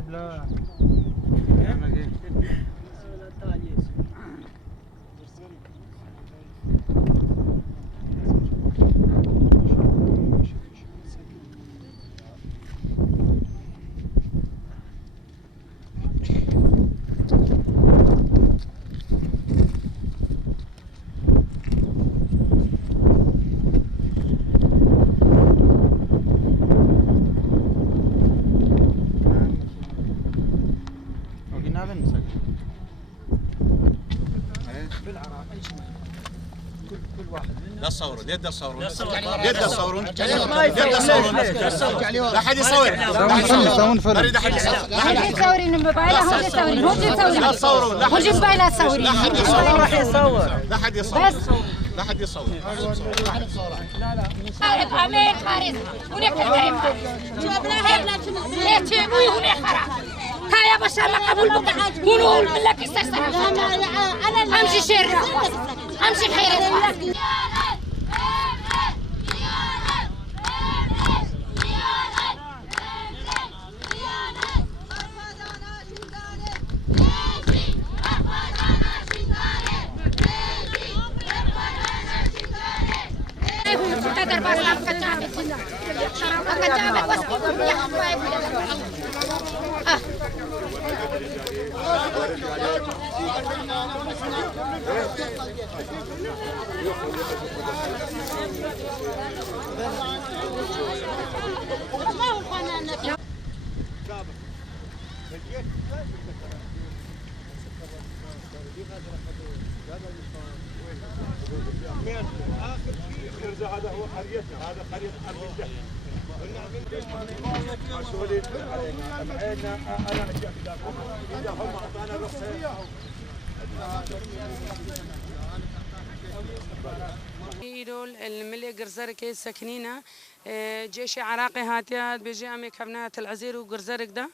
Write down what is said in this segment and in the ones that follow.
بلا لا تصورون ليه تصورون؟ ليه تصورون؟ ليه تصورون؟ لا حد يصور لا اريد احد يصور لا حد يصورين الموبايل هو يصورين لا تصورون لا حد يصور لا تصورين لا حد يصور لا حد يصور بس لا حد يصور لا امين خارج هناك دائما ليه تجيبوي هناك خرا هيا بشر ما قبول ونقول لك استسرع امشي شر امشي خير هذا هو قريتنا هذا قرية أرض يقولوا الملي قرزرك سكنينا جيش عراقي هاتيات بيجي أمي كبنات العزير وقرزرك ده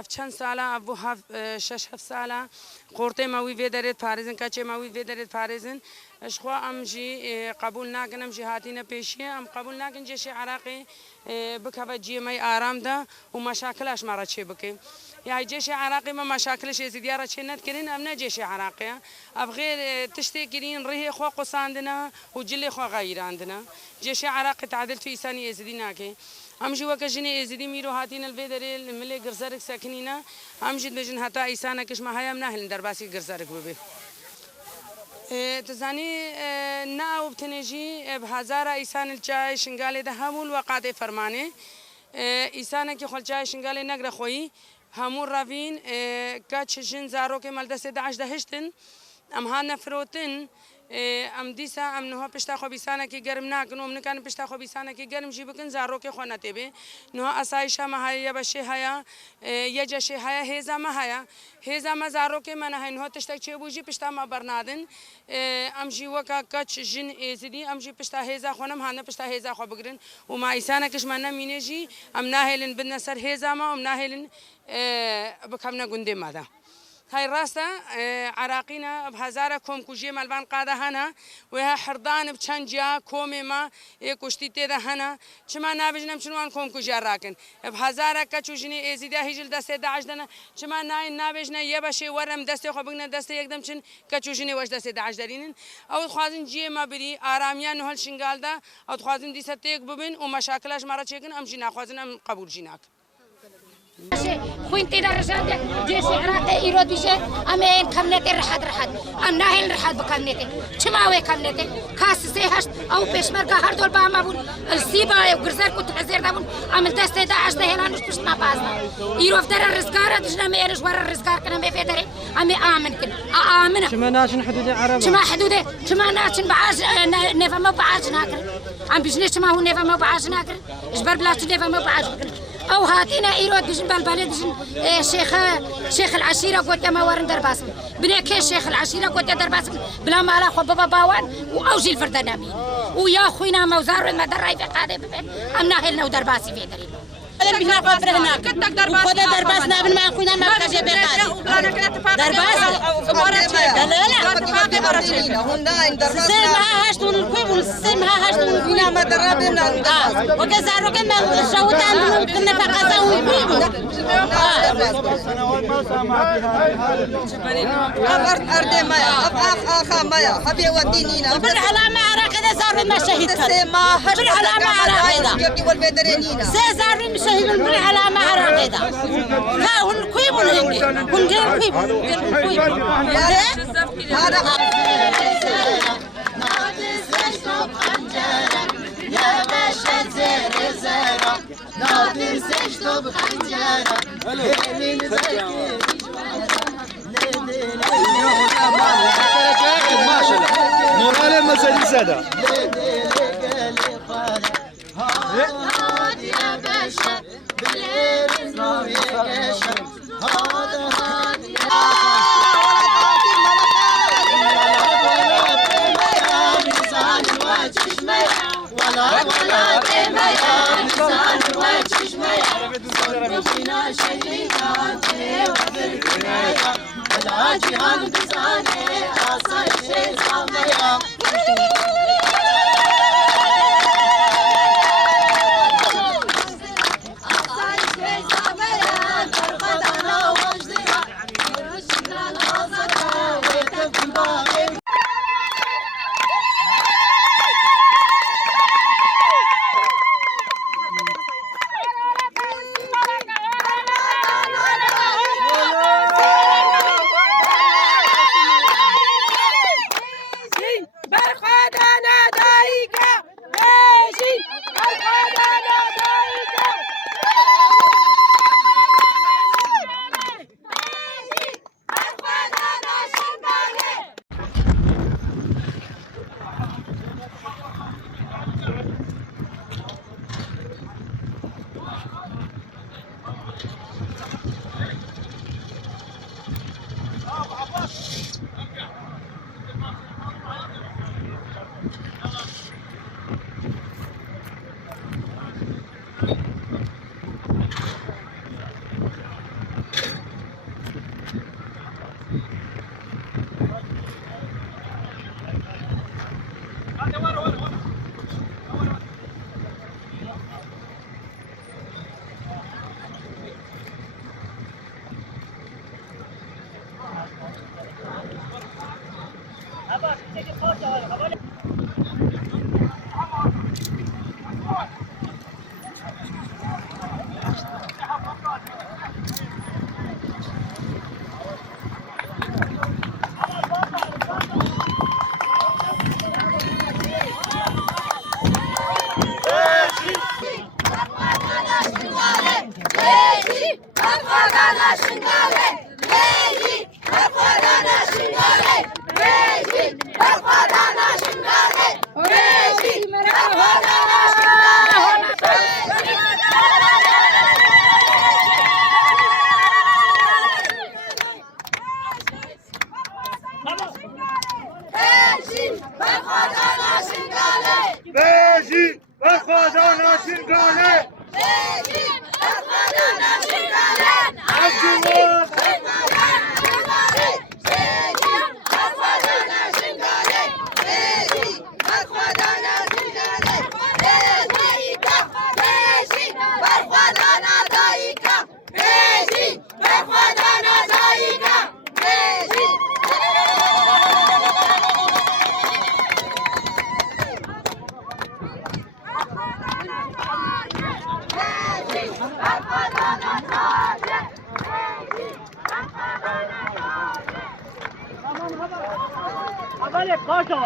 افچند ساله ابو هف شش هفت ساله قرطه ماوی ویدرید پارزن کچه ماوی ویدرید پارزن اشخوا ام جی قبول ناکنم جهاتینا پیشیه ام قبول ناکن جيش عراقي بكفا جي ماي آرام ده ومشاكلش مرة شيء بكي يعني جيش عراقي ما مشاكلش يزيديارة شنات كرين أمنا جيش عراقي أبغير تشتي كرين ريه خوا قصاندنا وجلي خوا غير عندنا جيش عراقي تعدل في إنساني يزيديناكي امجي وكجني ازدي ميرو هاتين الفيدري الملي قرزرك ساكنينا امجي بجن هتا ايسانا كش ما هيا مناهل درباسي قرزرك ببي تزاني ناو بتنجي بهزارة ايسان الجاي شنقالي ده همول وقات فرماني ايسانا كي خل جاي شنقالي نقرا خوي همول رافين كاتش جن زارو كي مال دست 11 دهشتن ام هانا فروتن ام دیسا ام نها پشت خو بیسانه کی گرم نکن ام نکن پشت خو بیسانه کی گرم جی بکن زارو کی خو نتیبه نها اسایشا ما هيا بشه هيا یجشه هيا هزا ما هيا هزا ما زارو کی من هي نها تشتک چه بوجي پشت ما برنادن ام جي وکا کچ جن ازدي ام جي پشت هزا خونم هانه پشت هزا خو بگرن و ما ایسانه کش من مینه جی ام ناهلن بدنا سر هزا ما ام ناهلن بكمنا گنده ماذا هاي راستا عراقينا بهزارة كوم كوجي مالبان قادة هنا وها حردان بچنجيا كومي ما كشتي تيدا هنا چما نابجنم شنوان كوم كوجي راكن بهزارة كچوجني ازيدا هيجل دسته 11 دنا چما نابجنا يبشي ورم دسته خو بگنا دسته يقدم چن كچوجني وش دسته 11 درين او خوازن جي ما بري آراميا نهل شنگال دا او خوازن دي ستيك ببن ومشاكلش مرا چيكن امشي ناخوازن ام قبول جيناك خوين تيدا رجال جيش عراقي إيرود بيجي أمين كمنتي رحد أم ناهل رحد بكمنتي شماوي كمنتي كاس سيهشت أو بيشمركا هردول باما بون السيبا وقرزر كنت عزير دابون عمل دستي 11 دهنا نش بشت ما بازنا إيرو فتر الرزقارة دجنا ميرش ورا الرزقار كنا بيفدري أمي آمن كن آمنه شما ناشن حدود عرب شما حدوده شما ناشن بعاج نفا ما بعاج ناكر عم بيجني شما هو نفا ما بعاج ناكر إجبر بلاش نفا ما بعاج أو هاتينا إيرود بيجن بالبلد بيجن شيخ العشيرة قلت ما ورن درباسم بنيك شيخ العشيرة قلت درباسم بلا ما على خو بابا باوان وأوجي الفردانامين ويا خوينا موزار ما دراي في قاده أم ناهلنا ودرباسي في درينا بهنا فبر هناك وخذ درباس نابن ما خونا ما بقى جبر درباس لا سير ما هاشتون الكوب سير ما هاشتون فينا ما دربنا وكذا ركن ما شوتان كنا فقط ويبيبو أرض مايا أخا مايا حبي ودينينا بالعلامة عراق إذا صار مشاهد بالعلامة عراق إذا سيزار مشاهد بالعلامة عراق إذا ها هن كويب هنجي هن جيل كويب يا باشا زير زيرة نادر سجدوا بخنجرة ليلي نزكي ما شاء الله مورالي مسجد سادة هادي يا باشا بالليل نروي كاشا هذا هادي ولا بما يا ميزان الوجه شمية صرفنا شهيدات وبالكناية ولا جهان بزاني أصل شيء صغير Vale, paso.